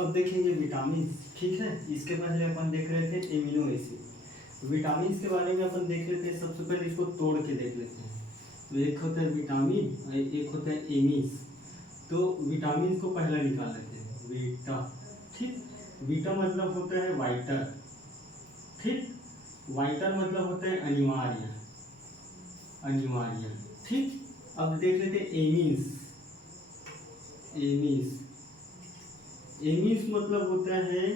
अब देखेंगे विटामिन। ठीक है, इसके पहले अपन देख रहे थे एमिनो एसिड। विटामिन के बारे में अपन देख रहे थे, सबसे पहले इसको तोड़ के देख लेते हैं। तो एक होता है विटामिन और एक होता है एमिस। तो विटामिन को पहला निकाल लेते हैं, बीटा। ठीक, बीटा मतलब होता है वाइटर। ठीक, वाइटर मतलब होता है अनिवार्य, अनिवार्य। ठीक, अब देख लेते हैं एमिस। एमिस, एमिस मतलब होता है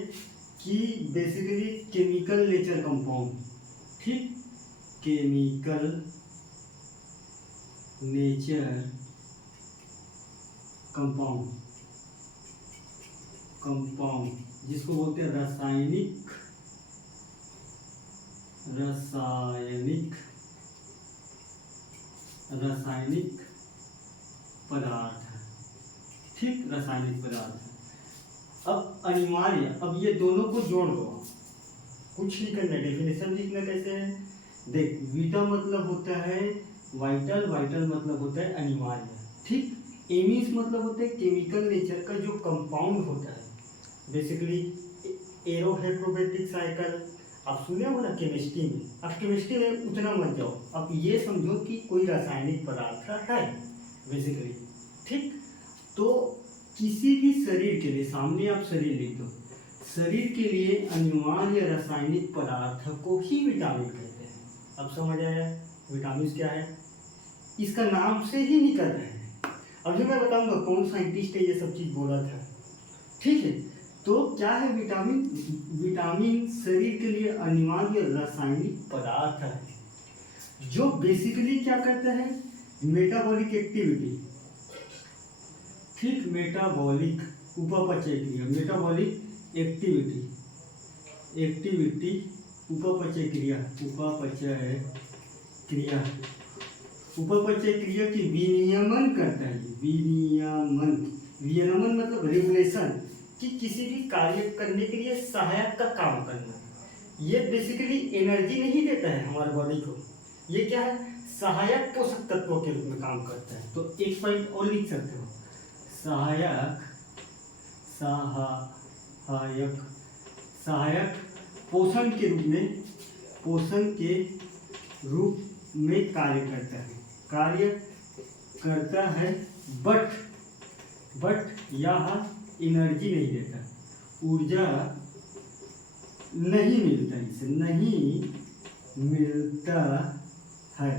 कि बेसिकली केमिकल नेचर कंपाउंड। ठीक, केमिकल नेचर कंपाउंड, कंपाउंड जिसको बोलते हैं रासायनिक, रासायनिक, रासायनिक पदार्थ। ठीक, रासायनिक पदार्थ। अब अनिवार्य, अब ये दोनों को जोड़ दो, कुछ नहीं करना, डेफिनेशन लिखना कैसे है। देख, वीटा मतलब होता है वाइटल, वाइटल मतलब होता है अनिवार्य। ठीक, एमिस मतलब होता है केमिकल नेचर का जो कंपाउंड होता है, बेसिकली एरोहेट्रोबेटिक साइकिल। आप सुने हो ना केमिस्ट्री में, अब केमिस्ट्री में उतना मत जाओ, अब ये समझो कि कोई रासायनिक पदार्थ है बेसिकली। ठीक, तो किसी भी शरीर के लिए, सामने आप शरीर लिख दो, शरीर के लिए अनिवार्य रासायनिक पदार्थ को ही विटामिन कहते हैं। अब समझ आया विटामिन क्या है, इसका नाम से ही निकल रहे हैं। अभी मैं बताऊंगा कौन साइंटिस्ट है ये सब चीज बोला था। ठीक है, तो क्या है विटामिन? विटामिन शरीर के लिए अनिवार्य रासायनिक पदार्थ है जो बेसिकली क्या करता है, मेटाबॉलिक एक्टिविटी। ठीक, मेटाबॉलिक उपापचय क्रिया, मेटाबॉलिक एक्टिविटी, एक्टिविटी उपापचय क्रिया, उपापचय क्रिया, उपापचय क्रिया की विनियमन करता है। विनियमन, विनियमन मतलब रेगुलेशन, कि किसी भी कार्य करने के लिए सहायक का काम करना। ये बेसिकली एनर्जी नहीं देता है हमारे बॉडी को, ये क्या है, सहायक पोषक तत्वों के रूप में काम करता है। तो एक पॉइंट और लिख सकते हो, सहायक, सहायक, सहायक पोषण के रूप में, पोषण के रूप में कार्य करता है, कार्य करता है। बट यह एनर्जी नहीं देता, ऊर्जा नहीं मिलता, इसे नहीं मिलता है,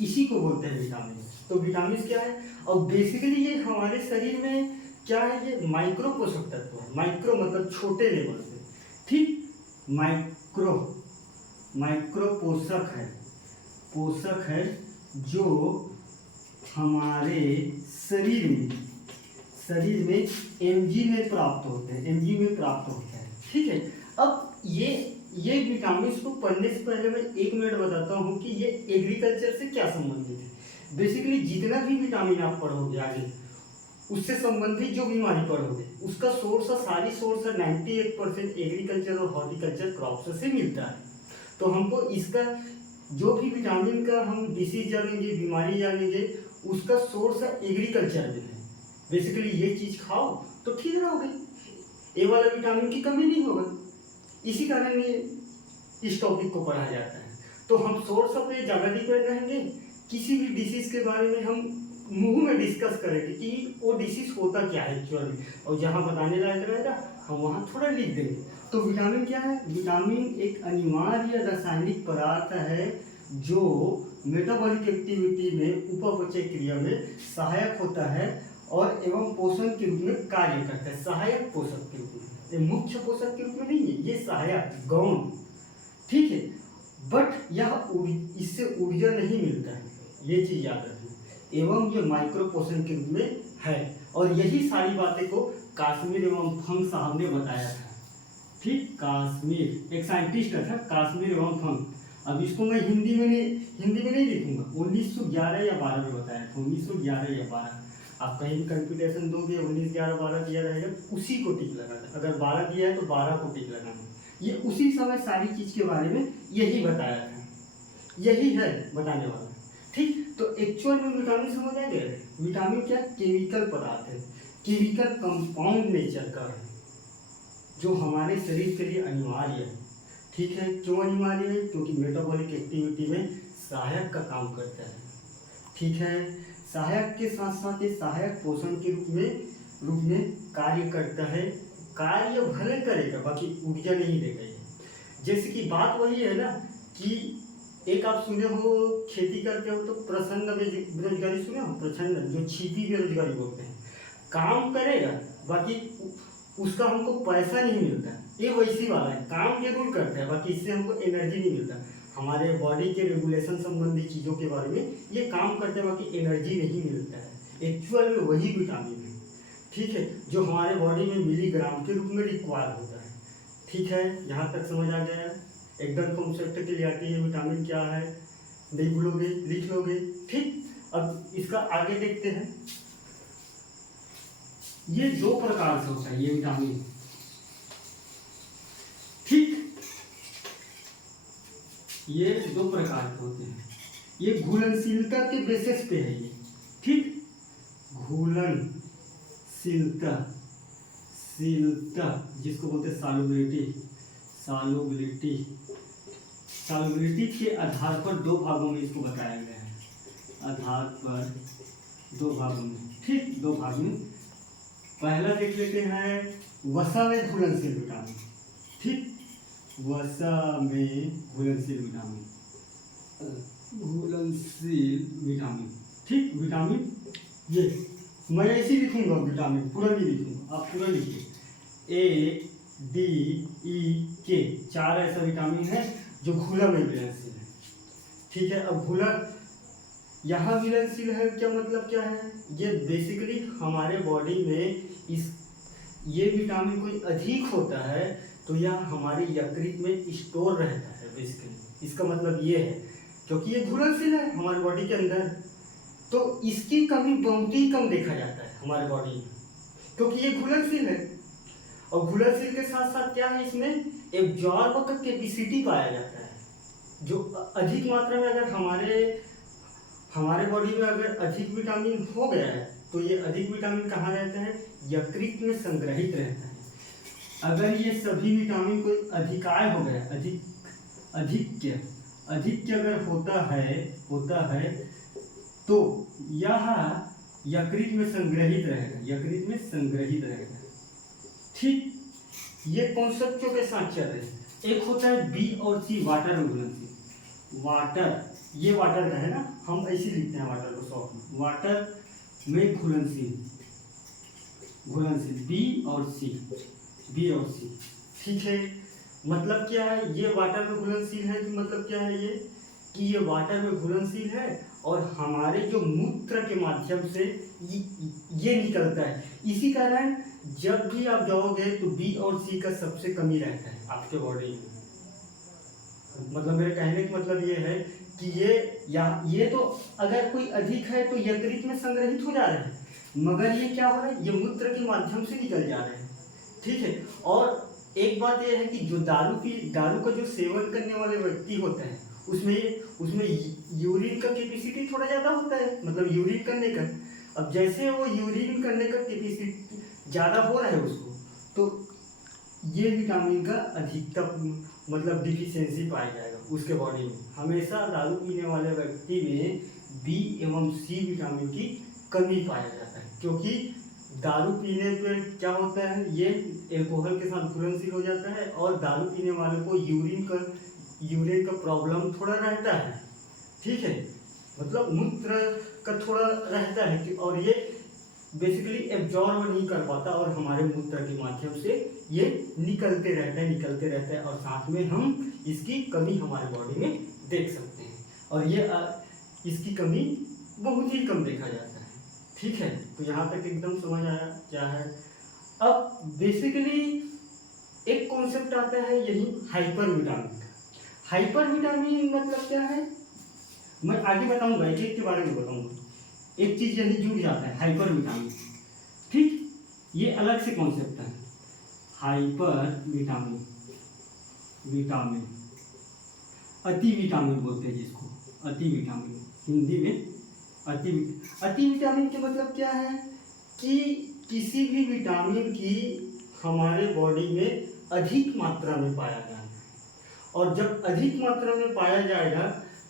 इसी को बोलते हैं विटामिन। तो विटामिन क्या है, और बेसिकली ये हमारे शरीर में क्या है, ये माइक्रो पोषक तत्व है। माइक्रो मतलब छोटे लेवल पे। ठीक, माइक्रो, माइक्रो पोषक है, पोषक है जो हमारे शरीर में एमजी में प्राप्त होते हैं, एमजी में प्राप्त होता है। ठीक है, अब ये विटामिन को पढ़ने से पहले मैं 1 मिनट बताता हूँ कि ये एग्रीकल्चर से क्या संबंधित है। बेसिकली जितना भी विटामिन आप पढ़ोगे आगे, उससे संबंधित जो बीमारी पढ़ोगे, उसका सोर्स, सारी सोर्स 98% एग्रीकल्चर और हॉर्टिकल्चर क्रॉप्स से मिलता है। तो हमको इसका जो भी विटामिन का हम डिसीज जानेंगे, बीमारी जानेंगे, उसका सोर्स एग्रीकल्चर में है। बेसिकली ये चीज खाओ तो ठीक रहोगे, ए वाला विटामिन की कमी नहीं होगा, इसी कारण ये इस टॉपिक को पढ़ा जाता है। तो हम सोर्स पे ज़्यादा डिपेंड रहेंगे, किसी भी डिसीज के बारे में हम मुंह में डिस्कस करेंगे कि वो डिसीज होता क्या है एक्चुअली, और जहाँ बताने लायक रहेगा हम वहाँ थोड़ा लिख देंगे। तो विटामिन क्या है, विटामिन एक अनिवार्य रासायनिक पदार्थ है जो मेटाबॉलिक एक्टिविटी में, उपापचय क्रिया में सहायक होता है और एवं पोषण के रूप में कार्य करता है। सहायक पोषक के रूप में, ये मुख्य पोषक के रूप में नहीं है, ये सहायक, गौण। ठीक है, बट यह इससे ऊर्जा नहीं मिलता है, ये चीज याद रखना। एवं ये माइक्रो पोषण के रूप में है, और यही सारी बातें को काश्मीर एवं फंग साहब ने बताया था। ठीक, काश्मीर, एक साइंटिस्ट था काश्मीर एवं फंग। अब इसको मैं हिंदी में नहीं लिखूंगा, 1911 या 12 में बताया था, 1911 या 12। आप कहीं भी कंप्यूटेशन दोगे 19, 11, 12 दिया रहेगा, उसी को टिक लगाना। अगर 12 दिया है तो 12 को टिक लगाना। ये उसी समय सारी चीज के बारे में यही बताया था, यही है बताने वाला। ठीक, तो एक्चुअल में विटामिन समझ आ गया। विटामिन क्या, केमिकल पदार्थ है, केमिकल कंपाउंड नेचर का है। जो हमारे शरीर के लिए अनिवार्य है। ठीक है, क्यों अनिवार्य है? क्योंकि मेटाबॉलिक एक्टिविटी में सहायक का काम करता है। ठीक है, सहायक के साथ साथ ये सहायक पोषण के रूप में कार्य करता है। कार्य भले करेगा, बाकी ऊर्जा नहीं देगा ये। जैसे कि बात वही है ना कि एक आप सुने हो, खेती करते हो तो प्रसन्न बेरोजगारी सुने हो, प्रचंड जो छिपी बेरोजगारी बोलते हैं। काम करेगा, बाकी उसका हमको पैसा नहीं मिलता, ये वैसी वाला है। काम जरूर करता है, बाकी इससे हमको एनर्जी नहीं मिलता। हमारे बॉडी के रेगुलेशन संबंधी चीज़ों के बारे में ये काम करते हैं, बाकी एनर्जी नहीं मिलता है। एक्चुअल में वही विटामिन है, ठीक है, जो हमारे बॉडी में मिलीग्राम के रूप में रिक्वायर होता है। ठीक है, यहाँ तक समझ आ गया? एकदम कॉन्सेप्ट के लिए आती है विटामिन क्या है, नहीं भूलोगे, लिख लोगे। ठीक, अब इसका आगे देखते हैं। ये दो प्रकार से होता है ये विटामिन। ठीक, ये दो प्रकार के होते हैं। ये घुलनशीलता के बेसिस पे है ये। ठीक, घुलनशीलता जिसको बोलते हैं सॉल्युबिलिटी के आधार पर दो भागों में इसको बताया गया है। आधार पर दो भागों में। ठीक, दो भाग में। पहला देख लेते हैं वसा में घुलनशील विटामिन। ठीक, वसा में घुलनशील विटामिन। ठीक, विटामिन ये मैं ऐसे लिखूंगा, विटामिन पूरा नहीं लिखूंगा, आप पूरा लिखिए। A, D, E, K 4 ऐसा विटामिन है जो घुला में विलयनशील है। ठीक है, अब घुला यहाँ विलयनशील है, क्या मतलब क्या है? ये बेसिकली हमारे बॉडी में ये विटामिन कोई अधिक होता है तो यह हमारे यकृत में स्टोर रहता है। बेसिकली इसका मतलब ये है, क्योंकि ये घुलनशील है हमारे बॉडी के अंदर, तो इसकी कमी बहुत ही कम देखा जाता है हमारे बॉडी में, क्योंकि ये घुलनशील है। और घुलनशील के साथ साथ क्या है, इसमें एब्जॉर्ब का कैपेसिटी पाया जाता है, जो अधिक मात्रा में अगर हमारे बॉडी में अगर अधिक विटामिन हो गया है तो ये अधिक विटामिन कहाँ रहता है? यकृत में संग्रहित रहता है। अगर ये सभी विटामिन कोई अधिकाय हो गया, अधिक अगर होता है तो यह यकृत में संग्रहित रहेगा। ठीक, ये कॉन्सेप्टों के साथ चल रहे हैं। एक होता है बी और सी, वाटर में घुलनशील। वाटर, ये वाटर का है ना, हम ऐसे लिखते हैं वाटर को शॉर्ट में, वाटर में घुलनशील बी और सी। ठीक है, मतलब क्या है? ये वाटर में घुलनशील है, मतलब क्या है ये कि ये वाटर में घुलनशील है और हमारे जो मूत्र के माध्यम से ये निकलता है। इसी कारण जब भी आप जाओगे तो बी और सी का सबसे कमी रहता है आपके बॉडी में। मतलब मेरे कहने का मतलब ये है कि ये तो अगर कोई अधिक है तो यकृत में संग्रहित हो जा रहा है, मगर ये क्या हो रहा है? ये मूत्र के माध्यम से निकल जा रहे हैं। ठीक है, और एक बात यह है कि जो दारू का जो सेवन करने वाले व्यक्ति होते हैं उसमें यूरिन का कैपेसिटी थोड़ा ज़्यादा होता है, मतलब यूरिन करने का। अब जैसे वो यूरिन करने का कैपेसिटी ज़्यादा हो रहा है उसको, तो ये विटामिन का अधिकतम मतलब डिफिशियंसी पाया जाएगा उसके बॉडी में। हमेशा दारू पीने वाले व्यक्ति में बी एवं सी विटामिन की कमी पाया जाता है, क्योंकि दारू पीने पे क्या होता है, ये एल्कोहल के साथ घुलनशील हो जाता है और दारू पीने वाले को यूरिन का प्रॉब्लम थोड़ा रहता है। ठीक है, मतलब मूत्र का थोड़ा रहता है और ये बेसिकली एब्जॉर्ब नहीं कर पाता और हमारे मूत्र के माध्यम से ये निकलते रहता है और साथ में हम इसकी कमी हमारे बॉडी में देख सकते हैं, और ये इसकी कमी बहुत ही कम देखा जाता है। ठीक है, तो यहाँ तक एकदम समझ आया क्या है। अब बेसिकली एक कॉन्सेप्ट आता है यही हाइपर विटामिन। हाइपर विटामिन मतलब क्या है, मैं आगे बताऊंगा, एक के बारे में बताऊंगा। एक चीज यही जुड़ जाता है, हाइपर विटामिन। ठीक, ये अलग से कॉन्सेप्ट है। हाइपर विटामिन, अति विटामिन बोलते हैं जिसको, अति विटामिन, हिंदी में अति विटामिन के मतलब क्या है कि किसी भी विटामिन की हमारे बॉडी में अधिक मात्रा में पाया जाएगा, और जब अधिक मात्रा में पाया जाएगा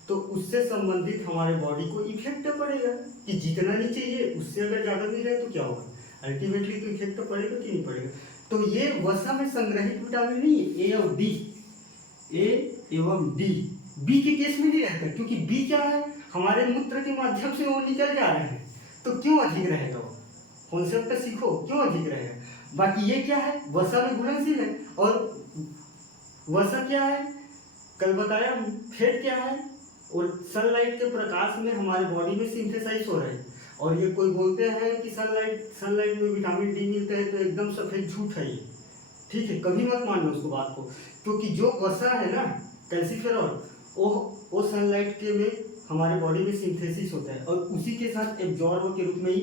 तो उससे संबंधित हमारे बॉडी को इफेक्ट पड़ेगा कि जितना नहीं चाहिए उससे अगर ज़्यादा मिल जाए तो क्या होगा, अल्टीमेटली तो इफेक्ट पड़ेगा कि नहीं पड़ेगा। तो ये वसा में संग्रहित विटामिन नहीं है, ए और डी, ए एवं डी, बी के केस में नहीं रहता, क्योंकि बी क्या है, हमारे मूत्र के माध्यम से वो निकल जा रहे हैं, तो क्यों अधिक रहेगा, वो कॉन्सेप्ट सीखो, क्यों अधिक रहेगा। बाकी ये क्या है, वसा में घुलनशील है, और वसा क्या है, कल बताया, फैट क्या है, और सनलाइट के प्रकाश में हमारे बॉडी में सिंथेसाइज हो रहे हैं। और ये कोई बोलते हैं कि सनलाइट में विटामिन डी मिलता है, तो एकदम सफेद झूठ है ये, ठीक है, कभी मत मानना उसको बात को, क्योंकि जो वसा है ना, कैल्सिफेरॉल, वो सनलाइट के में हमारे बॉडी में सिंथेसिस होता है, और उसी के साथ एब्जॉर्ब के रूप में ही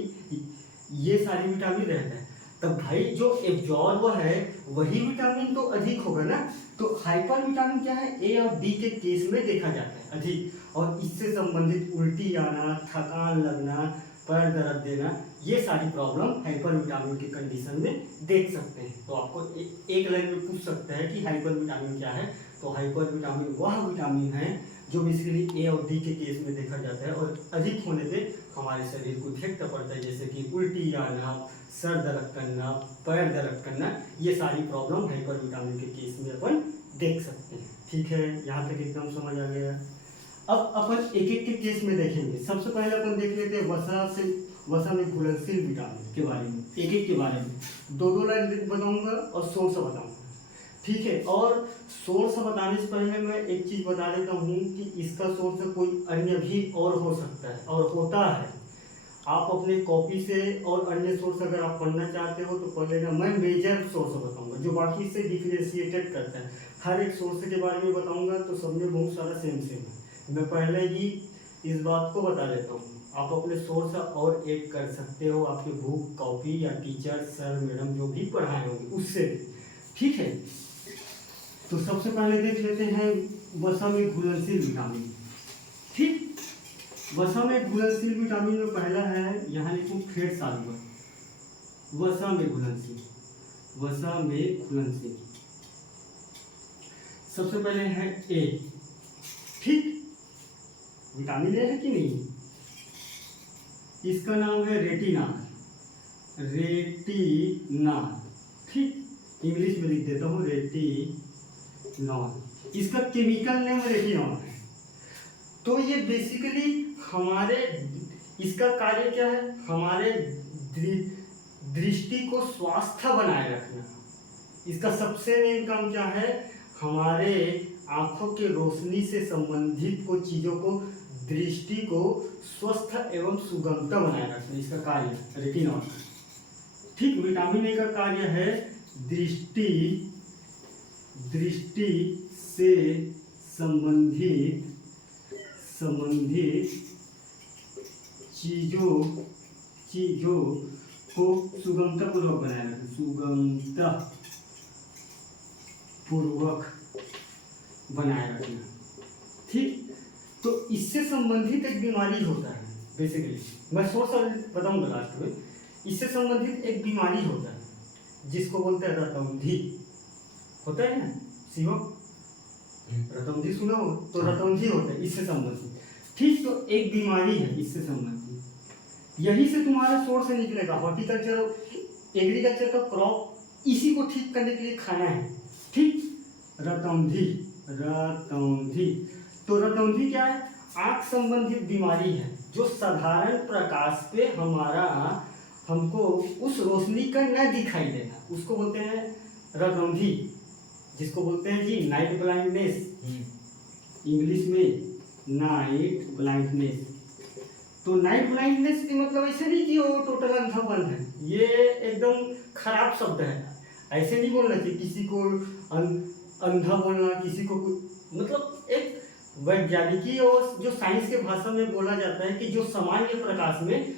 ये सारी विटामिन रहता है। तब भाई जो एब्जॉर्ब है वही विटामिन तो अधिक होगा ना, तो हाइपर विटामिन क्या है, ए और डी के केस में देखा जाता है अधिक, और इससे संबंधित उल्टी आना, थकान लगना, पैर दर्द देना, ये सारी प्रॉब्लम हाइपर विटामिन की कंडीशन में देख सकते हैं। तो आपको एक लाइन में पूछ सकता है कि हाइपर विटामिन क्या है, तो हाइपर विटामिन वह विटामिन है जो बेसिकली ए और डी के केस में देखा जाता है, और अधिक होने पे हमारे शरीर को इफेक्ट पड़ता है, जैसे कि उल्टी आना, सर दर्द करना, पैर दर्द करना, ये सारी प्रॉब्लम हाइपर विटामिन के केस में अपन देख सकते हैं। ठीक है, यहाँ तक एकदम समझ आ गया। अब अपन एक एक के केस में देखेंगे। सबसे पहले अपन देख लेते हैं वसा में घुलनशील विटामिन के बारे में, एक एक के बारे में दो लाइन बताऊंगा और सोर्स बताऊंगा, ठीक है। और सोर्स बताने से पहले मैं एक चीज बता देता हूँ कि इसका सोर्स कोई अन्य भी और हो सकता है और होता है। आप अपने कॉपी से और अन्य सोर्स अगर आप पढ़ना चाहते हो तो पढ़ लेना। मैं मेजर सोर्स बताऊंगा जो बाकी से डिफरेंशिएटेड करता है। हर एक सोर्स के बारे में बताऊंगा तो सब में बहुत सारा सेम है। मैं पहले ही इस बात को बता देता हूँ, आप अपने सोर्स और ऐड कर सकते हो आपके बुक, कॉपी या टीचर, सर, मैडम जो भी पढ़ाए होंगे उससे, ठीक है। तो सबसे पहले देख लेते हैं वसा में घुलनशील विटामिन, ठीक। वसा में घुलनशील विटामिन में पहला है, यहाँ लिखो फैट सॉल्युबल, वसा में घुलनशील, वसा में घुलनशील। सबसे पहले है ए, ठीक। विटामिन ए है कि नहीं, इसका नाम है रेटिनॉल, रेटिनॉल, ठीक। इंग्लिश में लिख देता हूँ रेटिनॉल, इसका केमिकल नेम रेटिनॉल है। तो ये बेसिकली हमारे, इसका कार्य क्या है, हमारे दृष्टि को स्वास्थ्य बनाए रखना। इसका सबसे मेन काम क्या है, हमारे आंखों के रोशनी से संबंधित को चीजों को, दृष्टि को स्वस्थ एवं सुगमता बनाए रखना, इसका कार्य रेटिनॉल, ठीक। विटामिन ए का कार्य है दृष्टि से संबंधित चीजों को सुगमता पूर्वक बनाए रखना, सुगमता पूर्वक बनाए रखना, ठीक। तो इससे संबंधित एक बीमारी होता है, बेसिकली मैं सोर्स बताऊंगा लास्ट में। इससे संबंधित एक बीमारी होता है जिसको बोलते हैं रतौंधी, होता है ना शिवम, रतौंधी सुना हो तो रतौंधी होता है इससे संबंधित, ठीक। तो एक बीमारी है इससे संबंधित, यही से तुम्हारा सोर्स से निकलेगा। हॉर्टिकल्चर, एग्रीकल्चर का क्रॉप इसी को ठीक करने के लिए खाना है, ठीक। रतौंधी, तो रतौंधी क्या है, आंख संबंधित बीमारी है जो साधारण प्रकाश पे हमको उस रोशनी का न दिखाई देना, उसको बोलते हैं रतौंधी, जिसको बोलते हैं जी नाइट ब्लाइंडनेस, इंग्लिश में नाइट ब्लाइंडनेस। तो नाइट ब्लाइंडनेस की मतलब ऐसे नहीं कि वो टोटल अंधापन है, ये एकदम खराब शब्द है, ऐसे नहीं बोलना चाहिए। किसी को अंधा बोलना, किसी को मतलब एक वैज्ञानिकी और जो साइंस के भाषा में बोला जाता है कि जो सामान्य प्रकाश में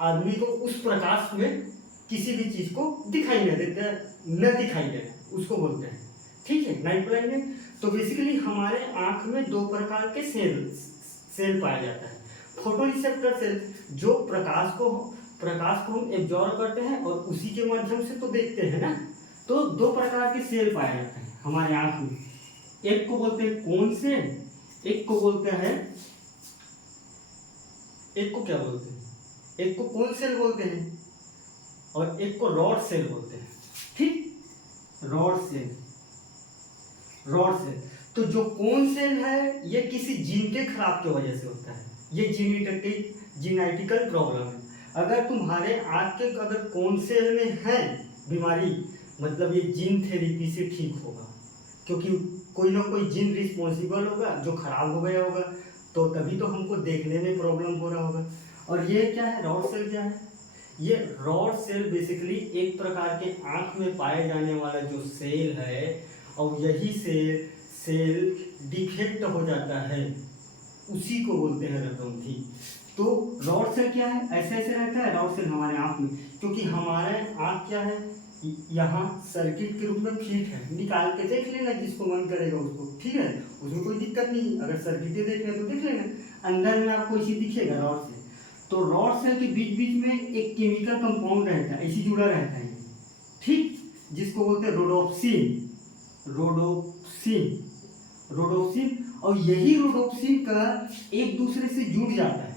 आदमी को उस प्रकाश में किसी भी चीज को दिखाई न देता, न दिखाई दे, उसको बोलते हैं, ठीक है, नाइट ब्लाइंडनेस। तो बेसिकली हमारे आंख में दो प्रकार के सेल पाया जाता है। फोटो रिसेप्टर सेल जो प्रकाश प्रकाश को हम एब्जॉर्ब करते हैं और उसी के माध्यम से तो देखते हैं ना। तो दो प्रकार के सेल पाए जाते हैं हमारे आंख में, एक को बोलते हैं कोन सेल, एक को बोलते हैं, एक को क्या बोलते हैं, एक को कोन सेल बोलते हैं और एक को रॉड सेल बोलते हैं। ठीक, रॉड सेल, रॉड सेल। तो जो कोन सेल है ये किसी जीन के खराब की वजह से होता है, ये जीनेटिकल प्रॉब्लम है। अगर तुम्हारे आँख के अगर कोन सेल में है बीमारी, मतलब ये जीन थेरेपी से ठीक होगा, क्योंकि कोई ना कोई जीन रिस्पॉन्सिबल होगा जो खराब हो गया होगा, तो तभी तो हमको देखने में प्रॉब्लम हो रहा होगा। और ये क्या है, रॉड सेल क्या है, ये रॉड सेल बेसिकली एक प्रकार के आँख में पाए जाने वाला जो सेल है, और यही सेल डिफेक्ट हो जाता है, उसी को बोलते हैं रतौंधी। तो रॉड सेल क्या है, ऐसे ऐसे रहता है रॉड सेल हमारे आँख में, क्योंकि हमारे आँख क्या है, यहाँ सर्किट के रूप में फिट है, निकाल के देख लेना जिसको मन करेगा उसको, ठीक है, उसमें कोई दिक्कत नहीं। अगर सर्किटें देख रहे तो देख लेना, अंदर में आपको इसी दिखेगा रॉड सेल। तो रॉड सेल के बीच बीच में एक केमिकल कंपाउंड रहता है, इसी जुड़ा रहता है, ठीक, जिसको बोलते हैं रोडोप्सिन, रोडोप्सिन, रोडोप्सिन। और यही रोडोप्सिन का एक दूसरे से जुड़ जाता है,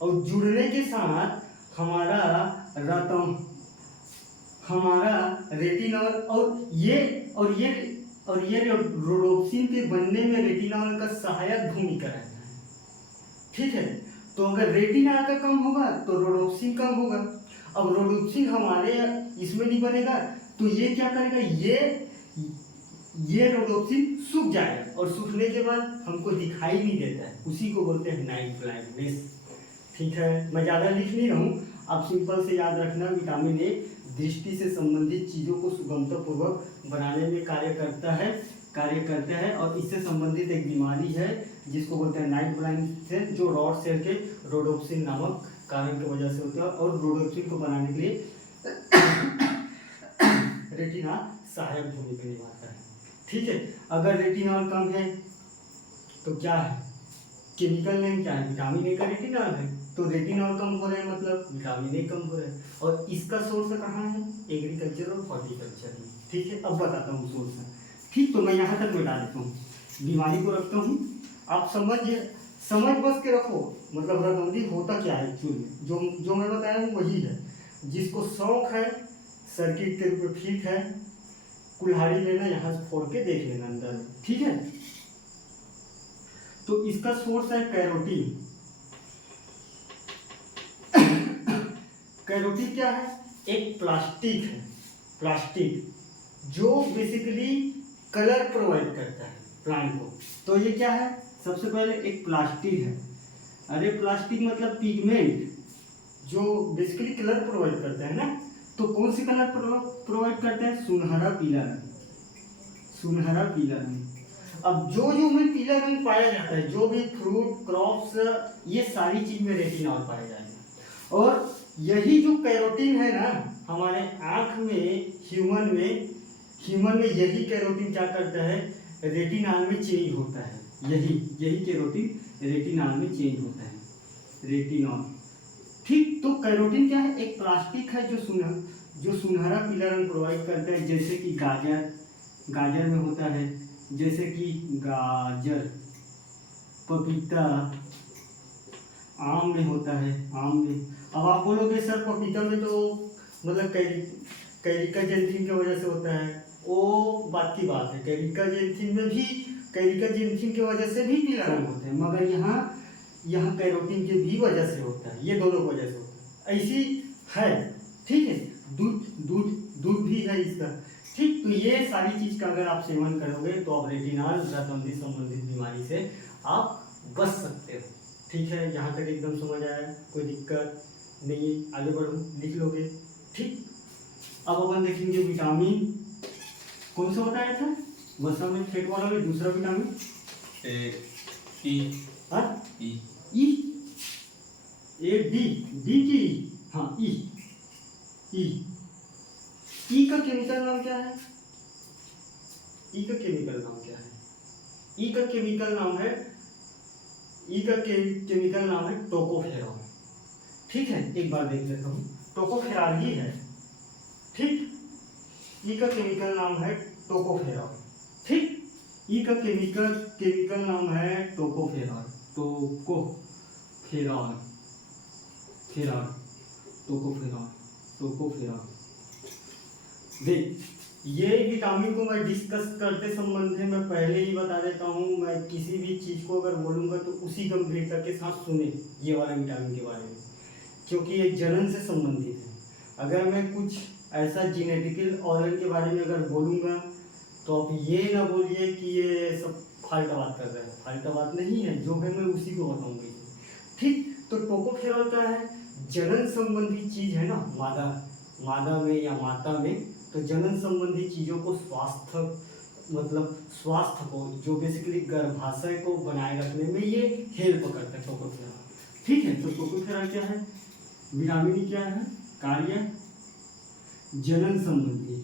और जुड़ने के साथ हमारा रेटिनॉल और ये रोडोप्सिन के बनने में रेटिनॉल का सहायक भूमिका रहता है, ठीक है। तो अगर रेटिनॉल का कम होगा तो रोडोप्सिन कम होगा। अब रोडोप्सिन हमारे इसमें नहीं बनेगा तो ये क्या करेगा, ये रोडोप्सिन सूख जाएगा, और सूखने के बाद हमको दिखाई नहीं देता है, उसी को बोलते हैं नाइट ब्लाइंडनेस। ठीक है, मैं ज़्यादा लिख नहीं रहा हूँ, आप सिंपल से याद रखना, विटामिन ए दृष्टि से संबंधित चीज़ों को सुगमतापूर्वक बनाने में कार्य करता है, और इससे संबंधित एक बीमारी है जिसको बोलते हैं नाइट ब्लाइंडनेस, जो रॉड सेल के रोडोप्सिन नामक कारण की वजह से होता है, और रोडोप्सिन को बनाने के लिए रेटिना सहायक भूमिका निभाता है। ठीक है, अगर रेटिनॉल कम है तो क्या है, केमिकल नेम क्या है, विटामिन ए का रेटिनॉल है, तो रेटिनॉल कम हो रहा है मतलब विटामिन ए कम हो रहा है। और इसका सोर्स कहाँ है, एग्रीकल्चर और हॉर्टिकल्चर में। ठीक है, अब बताता हूँ सोर्स। ठीक, तो मैं यहाँ तक मिटा देता हूँ, बीमारी को रखता हूँ, आप समझ बस के रखो, मतलब रतौंधी होता क्या है एक्चुअली, जो मैं बताया हूँ वही है। जिसको शौक है, सर्किट के रूप में फिट है, कुल्हाड़ी लेना, यहाँ से फोड़ के देख लेना अंदर, ठीक है। तो इसका सोर्स है कैरोटीन। कैरोटीन क्या है, एक प्लास्टिक है, प्लास्टिक जो बेसिकली कलर प्रोवाइड करता है प्लांट को। तो ये क्या है, सबसे पहले एक प्लास्टिक है, अरे प्लास्टिक मतलब पिगमेंट जो बेसिकली कलर प्रोवाइड करता है ना। तो कौन सी कलर प्रोवाइड करता है, सुनहरा पीला रंग, सुनहरा पीला रंग। अब जो में पीला रंग पाया जाता है, जो भी फ्रूट क्रॉप्स, ये सारी चीज में रेटिनॉल पाया जाएगा। और यही जो कैरोटीन है ना, हमारे आँख में ह्यूमन में यही कैरोटीन क्या करता है, रेटिनॉल में चेंज होता है, यही कैरोटीन रेटिनॉल में चेंज होता है, रेटिनॉल। ठीक, तो कैरोटीन क्या है, एक प्लास्टिक है जो सुनहरा पीला रंग प्रोवाइड करता है, जैसे कि गाजर में होता है, जैसे कि गाजर, पपीता, आम में होता है, आम में। अब आप बोलोगे सर पपीता में तो मतलब कैरिका जेंथिन की वजह से होता है, वो बात की बात है, कैरिका जेंथिन की वजह से भी पीला रंग होता है, मगर यहाँ कैरोटीन की भी वजह से होता है, ये दोनों वजह से होता है, ऐसी है। ठीक है, दूध भी है इसका। ठीक, तो ये सारी चीज का अगर आप सेवन करोगे तो आप रेटिनॉल रतौंधी संबंधित बीमारी से आप बच सकते हो। ठीक है, यहाँ तक एकदम समझ आया, कोई दिक्कत नहीं, आगे बढ़ो, लिख लोगे। ठीक, अब अपन देखेंगे विटामिन कौन सा बताया था, वसा में फेट वाला में दूसरा विटामिन डी, हाँ ई का केमिकल नाम क्या है, ई का केमिकल नाम है टोकोफेरॉल। ठीक है, एक बार देख लेता हूँ। टोकोफेरॉल ही है, ठीक। ई का केमिकल नाम है टोकोफेरॉल, ठीक। ई का केमिकल नाम है टोकोफेरॉल, टोकोफेरॉल, फेरॉल, टोकोफेरॉल, टोकोफेरॉल। देख, ये विटामिन को मैं डिस्कस करते संबंध में मैं पहले ही बता देता हूँ, मैं किसी भी चीज़ को अगर बोलूँगा तो उसी गंभीरता के साथ सुने ये वाला विटामिन के बारे में, क्योंकि ये जनन से संबंधित है। अगर मैं कुछ ऐसा जेनेटिकल ऑर्गन के बारे में अगर बोलूँगा तो आप ये ना बोलिए कि ये सब फालतू बात कर रहे हैं, फालतू बात नहीं है, जो है मैं उसी को बताऊँगा, ठीक। तो टोकोफेरॉल क्या है? जनन संबंधी चीज़ है ना, मादा में या माता में, तो जनन संबंधी चीज़ों को स्वास्थ्य को, जो बेसिकली गर्भाशय को बनाए रखने में ये हेल्प करता है टोकोफेरॉल, ठीक है। तो टोकोफेरॉल क्या है? विटामिन क्या है? कार्य जनन संबंधी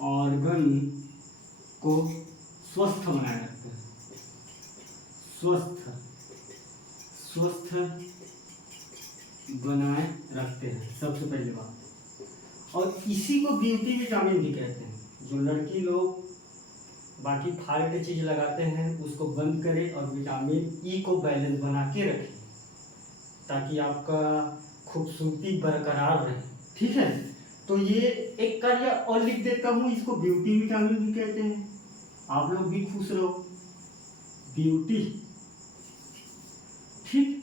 ऑर्गन को स्वस्थ बनाए रखते हैं, स्वस्थ बनाए रखते हैं, सबसे पहली बात। और इसी को ब्यूटी विटामिन भी कहते हैं। जो लड़की लोग बाकी फालतू चीज लगाते हैं उसको बंद करें और विटामिन ई को बैलेंस बना के रखें, ताकि आपका खूबसूरती बरकरार रहे, ठीक है। तो ये एक कार्य और लिख देता हूँ, इसको ब्यूटी विटामिन भी कहते हैं। आप लोग भी खुश रहो, ब्यूटी, ठीक,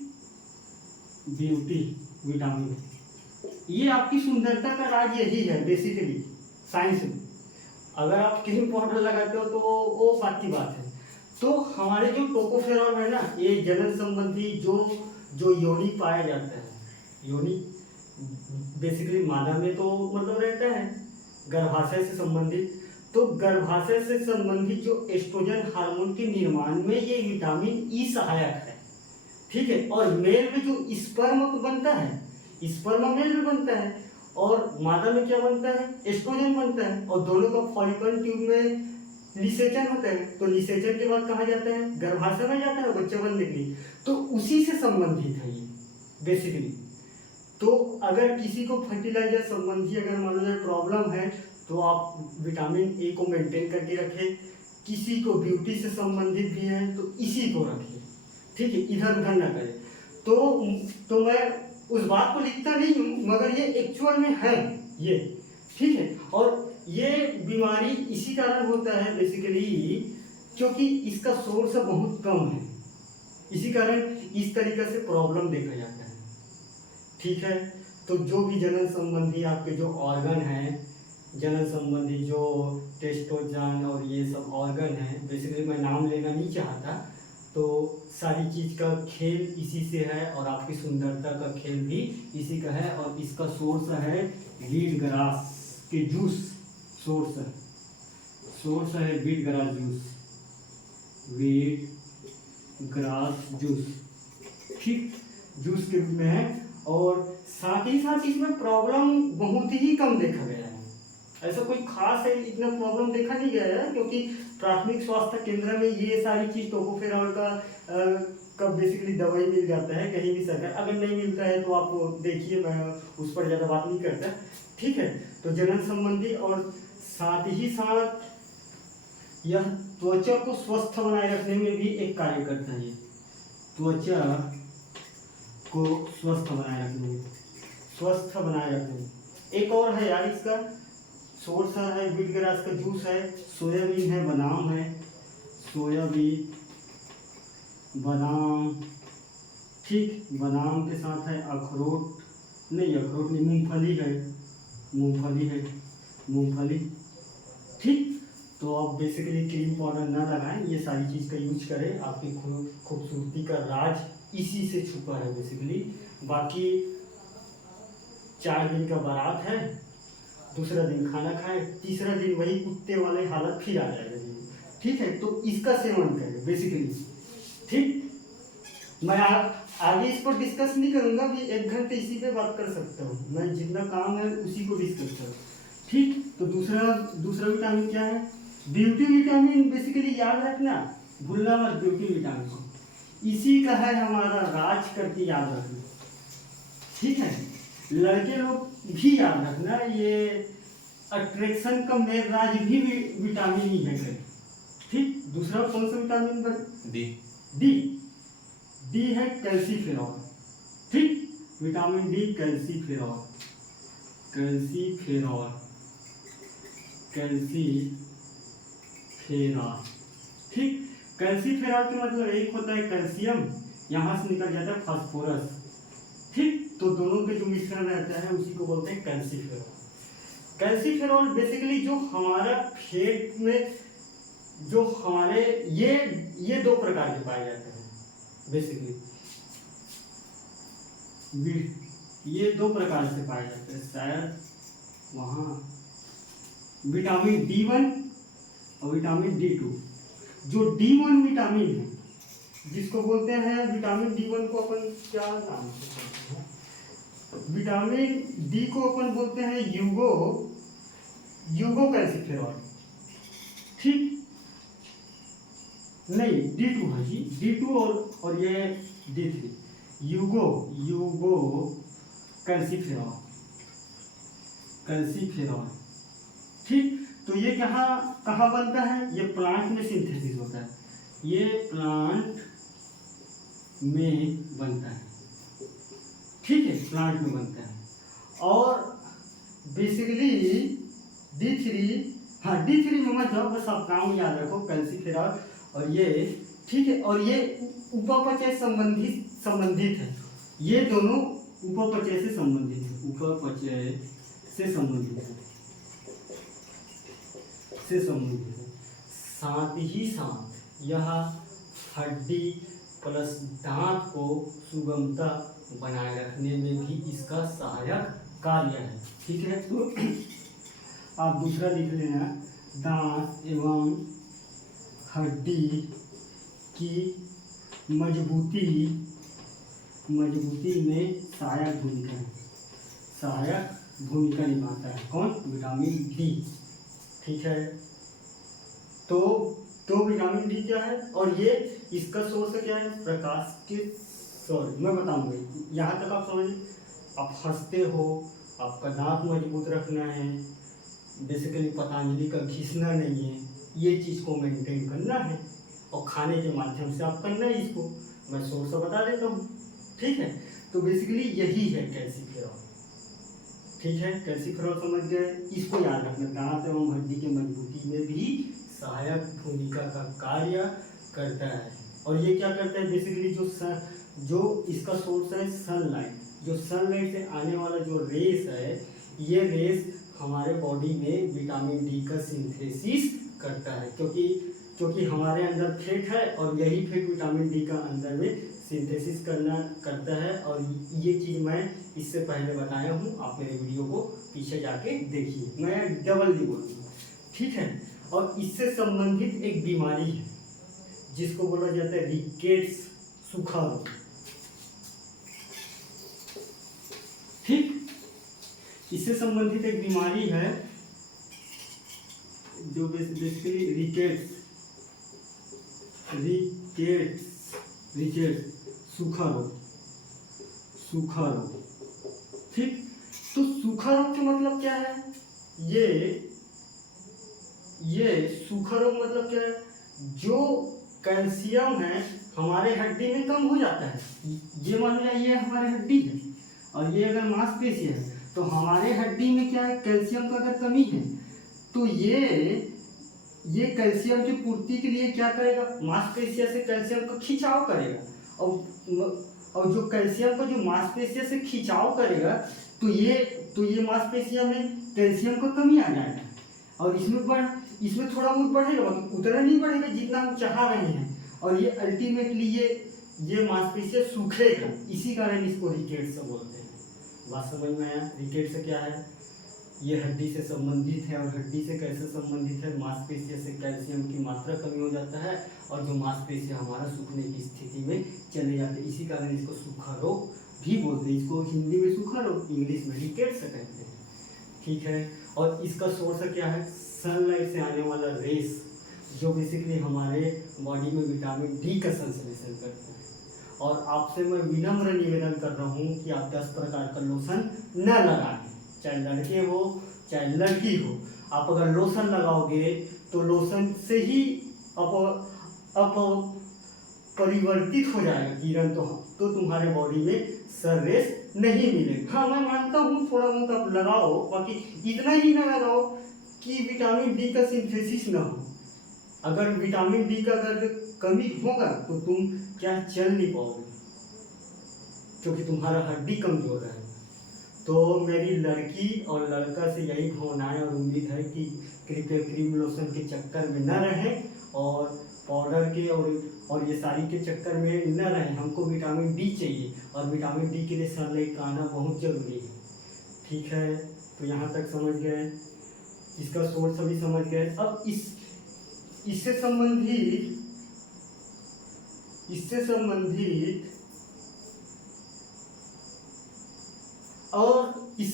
ब्यूटी विटामिन, ये आपकी सुंदरता का राज यही है बेसिकली साइंस में। अगर आप क्रीम पाउडर लगाते हो तो वो बात की बात है। तो हमारे जो टोकोफेरॉल है ना, ये जनन संबंधी जो योनि पाया जाता है, योनि बेसिकली मादा में तो मतलब रहता है, गर्भाशय से संबंधित, तो गर्भाशय से संबंधित जो एस्ट्रोजन हार्मोन के निर्माण में ये विटामिन ई सहायक है, ठीक है। और मेल में जो स्पर्म बनता है, स्पर्म मेल में बनता है, और मादा में क्या बनता है? एस्ट्रोजन बनता है, और दोनों का फॉलिकल ट्यूब में निषेचन होता है। तो निषेचन के बाद कहाँ जाता है? गर्भाशय में जाता है बच्चा बनने के लिए। तो उसी से संबंधित है ये बेसिकली। तो अगर किसी को फर्टिलाइजर संबंधी अगर मान लो प्रॉब्लम है तो आप विटामिन ए को मेंटेन करके रखें। किसी को ब्यूटी से संबंधित भी है तो इसी को रखिए, ठीक है, इधर उधर ना करें। तो मैं उस बात को लिखता नहीं हूँ, मगर ये एक्चुअल में है ये, ठीक है। और ये बीमारी इसी कारण होता है बेसिकली क्योंकि इसका सोर्स बहुत कम है, इसी कारण इस तरीके से प्रॉब्लम देखा जाता है, ठीक है। तो जो भी जनन संबंधी आपके जो ऑर्गन हैं, जनन संबंधी जो टेस्टोजन और ये सब ऑर्गन हैं, बेसिकली मैं नाम लेना नहीं चाहता, तो सारी चीज़ का खेल इसी से है, और आपकी सुंदरता का खेल भी इसी का है। और इसका सोर्स है वीट ग्रास के जूस, सोर्स है वीट ग्रास जूस, ठीक, जूस के रूप में है। और साथ ही साथ इसमें प्रॉब्लम बहुत ही कम देखा गया है, ऐसा कोई खास है इतना प्रॉब्लम देखा नहीं गया है, क्योंकि प्राथमिक स्वास्थ्य केंद्र में ये सारी चीज टोकोफेरॉल का बेसिकली दवाई मिल जाता है कहीं भी सरकार। अगर नहीं मिलता है तो आप देखिए, मैं उस पर ज़्यादा बात नहीं करता, ठीक है। तो जनन संबंधी और साथ ही साथ यह त्वचा को स्वस्थ बनाए रखने में भी एक कार्य करता है, त्वचा को स्वस्थ बनाए रखने में। एक और है यार, इसका सोर्स है वीट ग्रास का जूस है, सोयाबीन है, बादाम है, बादाम, ठीक, बादाम के साथ है अखरोट नहीं, मूंगफली, ठीक। तो आप बेसिकली क्रीम पाउडर ना लगाएं, ये सारी चीज़ का यूज करें, आपकी खूबसूरती का राज इसी से छुपा है बेसिकली। बाकी 4 दिन का बारात है, दूसरा दिन खाना खाए, तीसरा दिन वही कुत्ते वाले हालत फिर आ जाएगा, ठीक है। तो इसका सेवन करें बेसिकली, ठीक। मैं आगे इस पर डिस्कस नहीं करूंगा, भी 1 घंटे इसी पे बात कर सकता हूँ, मैं जितना काम है उसी को डिस्कस करूँ, ठीक। तो दूसरा विटामिन क्या है? ब्यूटी विटामिन बेसिकली याद रखना, भूलना मत ब्यूटी विटामिन को। इसी का है हमारा राज करके याद रखना, ठीक है। लड़के लोग भी याद रखना, ये अट्रैक्शन का मेन राज भी विटामिन ही है, ठीक। दूसरा कौन सा विटामिन पर? डी। डी, डी है कैल्सीफेरॉल, ठीक। Vitamin D calciferol, calciferol, calciferol, ठीक। कैल्सीफेरॉल का मतलब एक होता है कैल्शियम, यहाँ से निकल जाता है फास्फोरस, ठीक। तो दोनों के जो मिश्रण रहता है उसी को बोलते हैं कैल्सीफेरॉल। कैल्सीफेरॉल बेसिकली जो हमारा फेट में जो हमारे ये दो प्रकार के पाए जाते हैं बेसिकली, ये दो प्रकार से पाए जाते हैं शायद वहाँ, विटामिन D1 और विटामिन D2। जो D1 विटामिन है जिसको बोलते हैं विटामिन D1 को अपन क्या नाम से बोलते हैं, विटामिन डी को अपन बोलते हैं यूगो कैल्सीफेरॉल, ठीक। नहीं D2 है जी, D2 और ये D3, यूगो कैल्सीफेरॉल, कैल्सीफेरॉल, ठीक। तो ये कहाँ बनता है? ये प्लांट में सिंथेसिस होता है, ये प्लांट में बनता है, ठीक है, प्लांट में बनता है। और बेसिकली D3, हाँ D3 में मत जाओ, बस आप नाम याद रखो कैल्सीफेरॉल, और ये ठीक है। और ये उपापचय संबंधित है, ये दोनों उपापचय से संबंधित है, उपापचय से संबंधित है, साथ ही साथ यह हड्डी प्लस दांत को सुगमता बनाए रखने में भी इसका सहायक कार्य है, ठीक है। तो आप दूसरा लिख लेना, दांत एवं हड्डी की मजबूती में सहायक भूमिका निभाता है कौन? विटामिन डी, ठीक है। तो विटामिन डी क्या है, और ये इसका सोर्स क्या है? प्रकाश के, सॉरी मैं बताऊंगा, यहाँ तक आप समझ। आप हंसते हो, आपका दांत मजबूत रखना है, बेसिकली पतंजलि का घिसना नहीं है, ये चीज़ को मेंटेन करना है, और खाने के माध्यम से आप करना है इसको, मैं सोर्स बता देता हूँ, ठीक है। तो बेसिकली यही है कैल्सीफेरॉल, ठीक है। कैल्सीफेरॉल समझ गए, इसको याद रखना, दांत एवं हड्डी की मजबूती में भी सहायक भूमिका का कार्य करता है। और ये क्या करता है? बेसिकली जो इसका सोर्स है सनलाइट, जो सनलाइट से आने वाला जो रेस है, ये रेस हमारे बॉडी में विटामिन डी का सिंथेसिस करता है, क्योंकि हमारे अंदर फेट है, और यही फेट विटामिन डी का अंदर में सिंथेसिस करता है। और ये चीज़ मैं इससे पहले बताया हूँ, आप मेरे वीडियो को पीछे जाके देखिए, मैं डबल नहीं बोलूँगा, ठीक है। और इससे संबंधित एक बीमारी है जिसको बोला जाता है रिकेट्स, सूखा रोग, ठीक। इससे संबंधित एक बीमारी है जो बेसिकली रिकेट्स, सूखा रोग, ठीक। तो सूखा रोग का मतलब क्या है? ये सूखा रोग मतलब क्या है? जो कैल्शियम है हमारे हड्डी में कम हो जाता है। ये मान लिया ये हमारे हड्डी है, और ये अगर मांसपेशी है, तो हमारे हड्डी में क्या है? कैल्शियम का अगर कमी है, तो ये कैल्शियम की पूर्ति के लिए क्या करेगा? मांसपेशियों से कैल्शियम का खिंचाव करेगा, और जो कैल्शियम का जो मांसपेशियों से खिंचाव करेगा, तो ये मांसपेशियों में कैल्शियम का कमी आ जाएगा, और इसमें थोड़ा बहुत बढ़ेगा, उतना नहीं बढ़ेगा जितना हम चाह रहे हैं, और ये अल्टीमेटली ये मांसपेशियाँ सूखेगा। इसी कारण इसको रिकेट्स बोलते हैं। बात समझ में आया? रिकेट्स क्या है? ये हड्डी से संबंधित है, और हड्डी से कैसे संबंधित है? मांसपेशियों से कैल्शियम की मात्रा कमी हो जाता है, और जो मांसपेशियाँ हमारा सूखने की स्थिति में चले जाते हैं, इसी कारण इसको सूखा रोग भी बोलते हैं। इसको हिंदी में सूखा रोग, इंग्लिश में रिकेट्स कहते हैं, ठीक है। और इसका सोर्स क्या है? सनलाइट से आने वाला रेस, जो बेसिकली हमारे बॉडी में विटामिन डी का संश्लेषण करते हैं। और आपसे मैं विनम्र निवेदन कर रहा हूँ कि आप 10 प्रकार का लोशन न लगाएं, चाहे लड़के हो चाहे लड़की हो। आप अगर लोशन लगाओगे तो लोशन से ही अप परिवर्तित हो जाएगा किरण, तो तुम्हारे बॉडी में सर्रेस नहीं मिलेगा। हाँ, मैं मानता हूँ थोड़ा बहुत आप लगाओ, बाकी इतना ही ना लगाओ कि विटामिन डी का सिंथेसिस ना हो। अगर विटामिन डी का अगर कमी होगा तो तुम क्या चल नहीं पाओगे, क्योंकि तुम्हारा हड्डी कमजोर है। तो मेरी लड़की और लड़का से यही भावनाएं और उम्मीद है कि कृपया क्रीम लोशन के चक्कर में न रहें और पाउडर के और ये सारी के चक्कर में न रहें। हमको विटामिन डी चाहिए और विटामिन डी के लिए सनलाइट का आना बहुत ज़रूरी है। ठीक है, तो यहाँ तक समझ गए, इसका सोर्स अभी समझ गए। अब इससे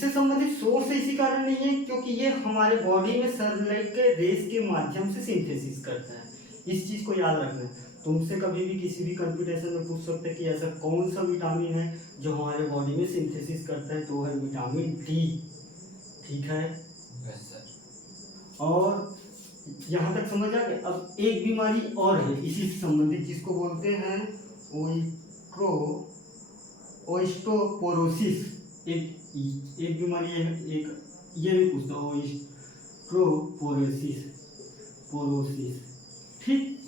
संबंधित सोर्स इसी कारण नहीं है क्योंकि ये हमारे बॉडी में सनलाइट के रेस के माध्यम से सिंथेसिस करता है। इस चीज़ को याद रखना। तुमसे कभी भी किसी भी कंप्यूटेशन में पूछ सकते हैं कि ऐसा कौन सा विटामिन है जो हमारे बॉडी में सिंथेसिस करता है, तो है विटामिन डी। ठीक है, यस सर। और यहाँ तक समझ आ गए। अब एक बीमारी और है इसी से संबंधित, जिसको बोलते हैं ओस्टियोपोरोसिस। एक बीमारी है, एक ये भी पूछता हूँ, ओस्टियोपोरोसिस। ठीक,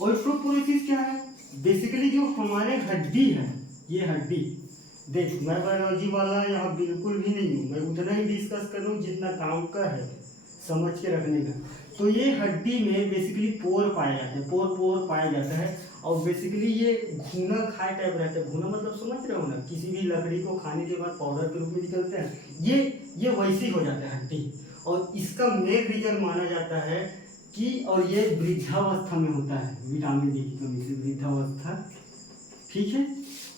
ओस्टियोपोरोसिस क्या है? बेसिकली जो हमारे हड्डी है, ये हड्डी, देख मैं बायोलॉजी वाला यहाँ बिल्कुल भी नहीं हूँ, मैं उतना ही डिस्कस कर रहा हूँ जितना काम का है, समझ के रखने का। तो ये हड्डी में बेसिकली पोर पाए जाते हैं, पोर पाया जाता है और बेसिकली ये घुना खाए टाइप रहता है। घुना मतलब समझ रहे हो ना, किसी भी लकड़ी को खाने के बाद पाउडर के रूप में निकलते हैं, ये वैसी हो जाता है हड्डी। और इसका मेन रीजन माना जाता है कि, और ये वृद्धावस्था में होता है, विटामिन डी की कमी से वृद्धावस्था। ठीक है,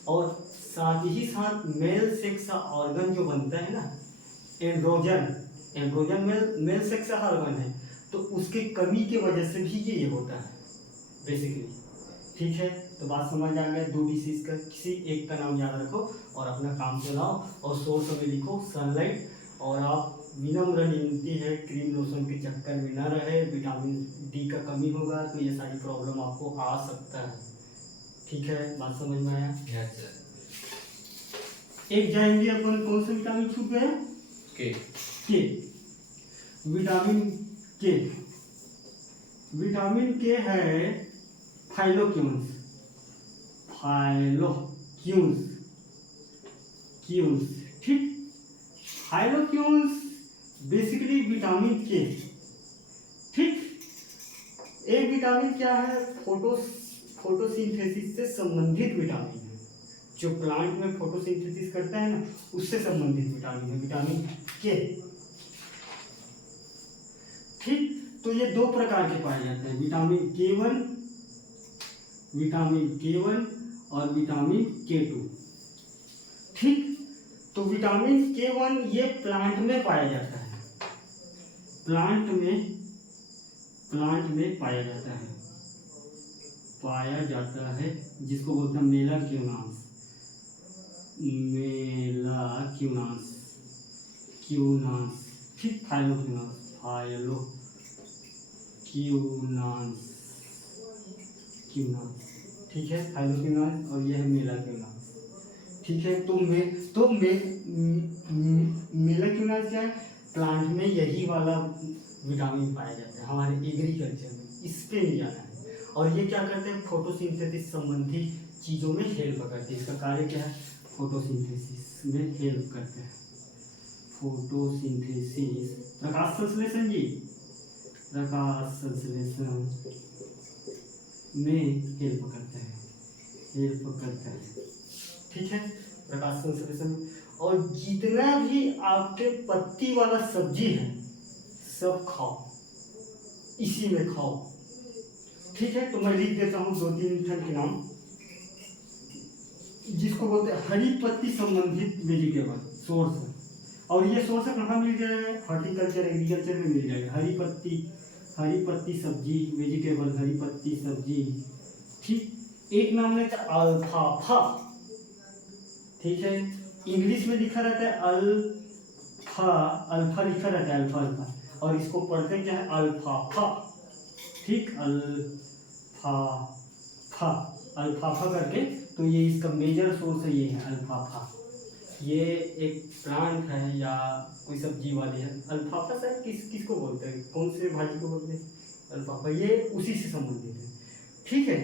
और साथ ही साथ मेल सेक्स ऑर्गन जो बनता है ना, एंड्रोजन मेल सेक्स हार्मोन है, तो उसके कमी की वजह से भी ये होता है बेसिकली। ठीक है, तो बात समझ आ गया। 2 डिसीज का किसी एक का नाम याद रखो और अपना काम चलाओ और सोर्स में लिखो सनलाइट। और आप विनम्र विनती है क्रीम लोशन के चक्कर में न रहे। विटामिन डी का कमी होगा तो ये सारी प्रॉब्लम आपको आ सकता है। ठीक है, बात समझ में आया? Yes sir. एक जाएंगे अपन, कौन सा विटामिन छूट गया? के। विटामिन के है फाइलोक्यून्स। ठीक, फाइलोक्यून्स बेसिकली विटामिन के। ठीक, एक विटामिन क्या है? फोटोसिंथेसिस से संबंधित विटामिन है, जो प्लांट में फोटोसिंथेसिस करता है ना, उससे संबंधित विटामिन है विटामिन के। ठीक, तो ये 2 प्रकार के पाए जाते हैं, विटामिन K1 और विटामिन K2। ठीक, तो विटामिन K1 ये प्लांट में पाया जाता है, प्लांट में पाया जाता है, जिसको बोलते हैं मेलाक्यूनास। ठीक, फाइलोक्यूनास। ठीक है, फाइलोक्यूनास और यह है मेलाक्यूनास। ठीक है, तो मेलाक्यूनास क्या है? प्लांट में यही वाला विटामिन पाया जाता है हमारे एग्रीकल्चर में, इस पे नहीं जाना है। और ये क्या करते हैं? फोटोसिंथेसिस संबंधी चीज़ों में हेल्प करते हैं। इसका कार्य क्या है? फोटोसिंथेसिस में हेल्प करते हैं। फोटोसिंथेसिस, प्रकाश संश्लेषण में हेल्प करता है। ठीक है, प्रकाश संश्लेषण। और जितना भी आपके पत्ती वाला सब्जी है सब खाओ, इसी में खाओ। ठीक है, तो मैं लिख देता हूँ 2-3 ठन के नाम, जिसको बोलते हैं हरी पत्ती संबंधित वेजिटेबल सोर्स है। और ये सोर्स कहाँ मिल जाएगा? हॉर्टिकल्चर एग्रीकल्चर में मिल जाएगा। हरी हरी पत्ती सब्जी, वेजिटेबल हरी पत्ती सब्जी, ठीक। एक नाम लेते हैं अल्फाफा, ठीक है। इंग्लिश में लिखा रहता है अल्फा, अल्फा लिखा रहता है, अल्फा अल्फा, और इसको पढ़ते क्या है अल्फाफा, ठीक, अल्फाफा, अल्फाफा करके। तो ये इसका मेजर सोर्स है, ये है अल्फाफा। ये एक प्लांट है या कोई सब्जी वाली है। अल्फाफा सर किसको बोलते हैं, कौन से भाजी को बोलते हैं अल्फाफा, ये उसी से संबंधित है, ठीक है।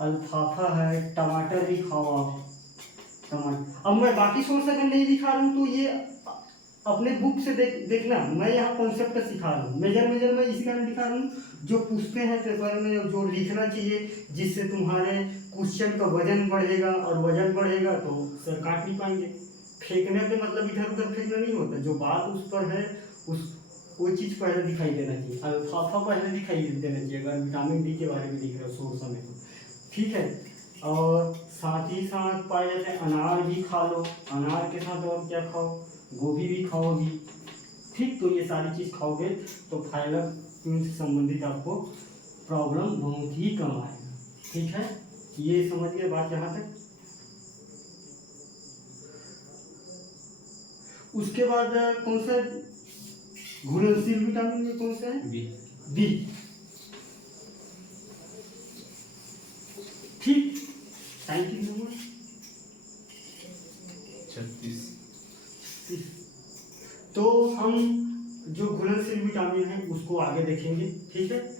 अल्फाफा है। टमाटर भी खाओ आप, टमाटर। अब मैं बाकी सोर्स अगर नहीं दिखा रहा हूँ तो ये अपने बुक से देखना, मैं यहाँ कॉन्सेप्ट सिखा रहा हूँ। मेजर मैं इसी कारण दिखा रहा हूँ, जो पूछते हैं पेपर में, जो लिखना चाहिए जिससे तुम्हारे क्वेश्चन का वजन बढ़ेगा, और वजन बढ़ेगा तो सर काट नहीं पाएंगे। फेंकने के मतलब इधर उधर फेंकना नहीं होता, जो बात उस पर है उस वो चीज़ पहले दिखाई देना चाहिए। अल्फाफा पहले दिखाई देना चाहिए अगर विटामिन डी के बारे में लिख रहे हो सोर्स में तो, ठीक है। और साथ ही साथ पाए जाते हैं अनार भी खा लो, अनार के साथ और क्या खाओ, गोभी भी खाओगी, ठीक। तो ये सारी चीज़ खाओगे तो फाइलम से संबंधित आपको प्रॉब्लम बहुत ही कम आएगा, ठीक है। ये समझ गए बात यहाँ तक। उसके बाद कौन सा घुलनशील विटामिन में कौन सा है, बी, ठीक। टाइम कितना हुआ, 36। तो हम जो घुलनशील विटामिन है उसको आगे देखेंगे, ठीक है।